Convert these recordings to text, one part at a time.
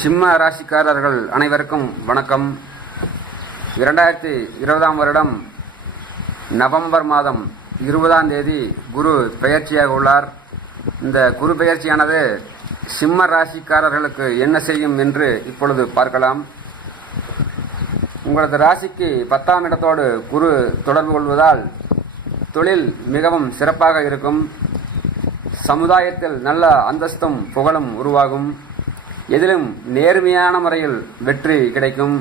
சிம்ம ராசிக்காரர்கள் அனைவருக்கும் வணக்கம். 2020 வருடம் நவம்பர் மாதம் 20ஆம் தேதி குரு பெயர்ச்சியாக உள்ளார். இந்த குரு பெயர்ச்சியானது சிம்ம ராசிக்காரர்களுக்கு என்ன செய்யும் என்று இப்பொழுது பார்க்கலாம். உங்களது ராசிக்கு 10ஆம் இடத்தோடு குரு தொடர்பு கொள்வதால் தொழில் மிகவும் சிறப்பாக இருக்கும். சமுதாயத்தில் நல்ல அந்தஸ்தும் புகழும் உருவாகும். எதிலும் நேர்மையான முறையில் வெற்றி கிடைக்கும்.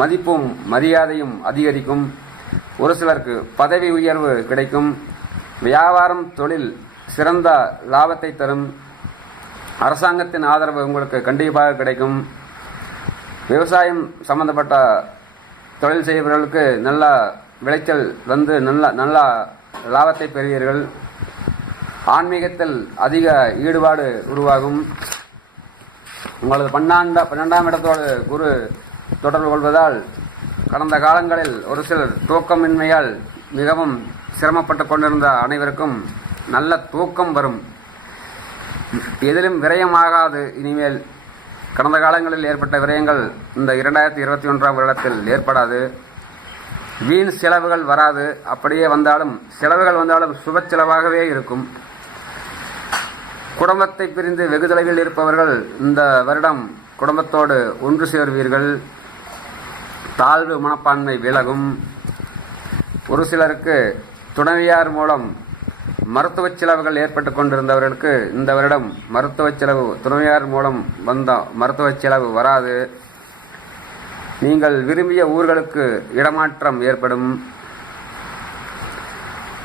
மதிப்பும் மரியாதையும் அதிகரிக்கும். ஒரு சிலருக்கு பதவி உயர்வு கிடைக்கும். வியாபாரம் தொழில் சிறந்த லாபத்தை தரும். அரசாங்கத்தின் ஆதரவு உங்களுக்கு கண்டிப்பாக கிடைக்கும். விவசாயம் சம்பந்தப்பட்ட தொழில் செய்பவர்களுக்கு நல்ல விளைச்சல் வந்து நல்ல லாபத்தை பெறுவீர்கள். ஆன்மீகத்தில் அதிக ஈடுபாடு உருவாகும். உங்களது 12ஆம் இடத்தோடு குரு தொடர்பு கொள்வதால் கடந்த காலங்களில் ஒரு சிலர் தூக்கமின்மையால் மிகவும் சிரமப்பட்டு கொண்டிருந்த அனைவருக்கும் நல்ல தூக்கம் வரும். எதிலும் விரயமாகாது. இனிமேல் கடந்த காலங்களில் ஏற்பட்ட விரயங்கள் இந்த 2021ஆம் வருடத்தில் ஏற்படாது. வீண் செலவுகள் வராது. அப்படியே வந்தாலும் செலவுகள் வந்தாலும் சுப செலவாகவே இருக்கும். குடும்பத்தை பிரிந்து வெகு தொலைவில் இருப்பவர்கள் இந்த வருடம் குடும்பத்தோடு ஒன்று சேர்வீர்கள். தாழ்வு மனப்பான்மை விலகும். ஒரு சிலருக்கு துணைவியார் மூலம் மருத்துவ செலவுகள் ஏற்பட்டு கொண்டிருந்தவர்களுக்கு இந்த வருடம் மருத்துவ செலவு துணைவியார் மூலம் வந்த மருத்துவ செலவு வராது. நீங்கள் விரும்பிய ஊர்களுக்கு இடமாற்றம் ஏற்படும்.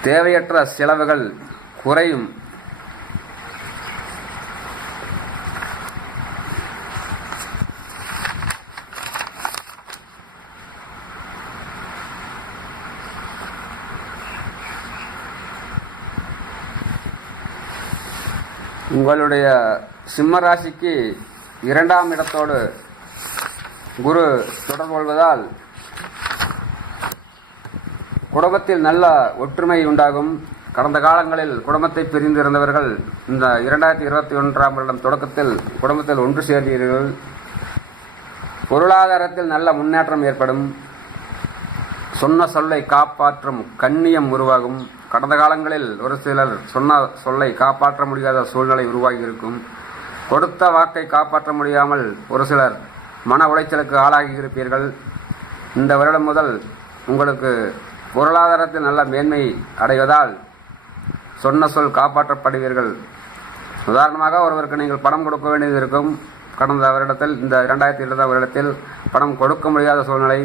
தேவையற்ற செலவுகள் குறையும். உங்களுடைய சிம்ம ராசிக்கு 2ஆம் இடத்தோடு குரு தொடர்பு கொள்வதால் குடும்பத்தில் நல்ல ஒற்றுமை உண்டாகும். கடந்த காலங்களில் குடும்பத்தை பிரிந்திருந்தவர்கள் இந்த 2021ஆம் வருடம் தொடக்கத்தில் குடும்பத்தில் ஒன்று சேர்வீர்கள். பொருளாதாரத்தில் நல்ல முன்னேற்றம் ஏற்படும். சொன்ன சொல்லை காப்பாற்றும் கண்ணியம் உருவாகும். கடந்த காலங்களில் ஒரு சிலர் சொன்ன சொல்லை காப்பாற்ற முடியாத சூழ்நிலை உருவாகி இருக்கும். கொடுத்த வாக்கை காப்பாற்ற முடியாமல் ஒரு சிலர் மன உளைச்சலுக்கு ஆளாகி இருப்பீர்கள். இந்த வருடம் முதல் உங்களுக்கு பொருளாதாரத்தில் நல்ல மேன்மை அடைவதால் சொன்ன சொல் காப்பாற்றப்படுவீர்கள். உதாரணமாக ஒருவருக்கு நீங்கள் பணம் கொடுக்க வேண்டியது இருக்கும். கடந்த வருடத்தில் இந்த 2020ஆம் வருடத்தில் பணம் கொடுக்க முடியாத சூழ்நிலை.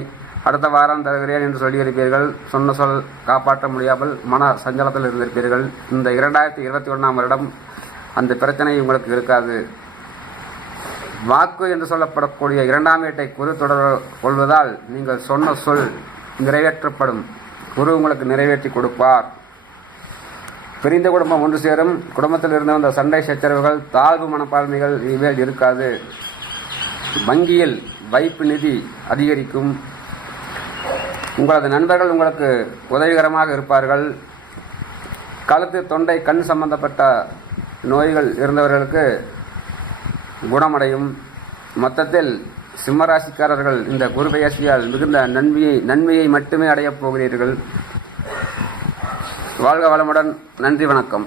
அடுத்த வாரம் தருகிறேன் என்று சொல்லியிருப்பீர்கள். சொன்ன சொல் காப்பாற்ற முடியாமல் மன சஞ்சலத்தில் இருந்திருப்பீர்கள். இந்த 2021ஆம் வருடம் அந்த பிரச்சனை உங்களுக்கு இருக்காது. வாக்கு என்று சொல்லப்படக்கூடிய 2ஆம் வீட்டை குரு தொடர்பு கொள்வதால் நீங்கள் சொன்ன சொல் நிறைவேற்றப்படும். குரு உங்களுக்கு நிறைவேற்றி கொடுப்பார். பிரிந்த குடும்பம் ஒன்று சேரும். குடும்பத்தில் இருந்து வந்த சண்டை சச்சரவுகள் தாழ்வு மனப்பான்மைகள் இனிமேல் இருக்காது. வங்கியில் வைப்பு நிதி அதிகரிக்கும். உங்களது நண்பர்கள் உங்களுக்கு உதவிகரமாக இருப்பார்கள். கழுத்து தொண்டை கண் சம்பந்தப்பட்ட நோய்கள் இருந்தவர்களுக்கு குணமடையும். மொத்தத்தில் சிம்மராசிக்காரர்கள் இந்த குரு பெயர்ச்சியால் மிகுந்த நன்மையை மட்டுமே அடையப் போகிறீர்கள். வாழ்க வளமுடன். நன்றி, வணக்கம்.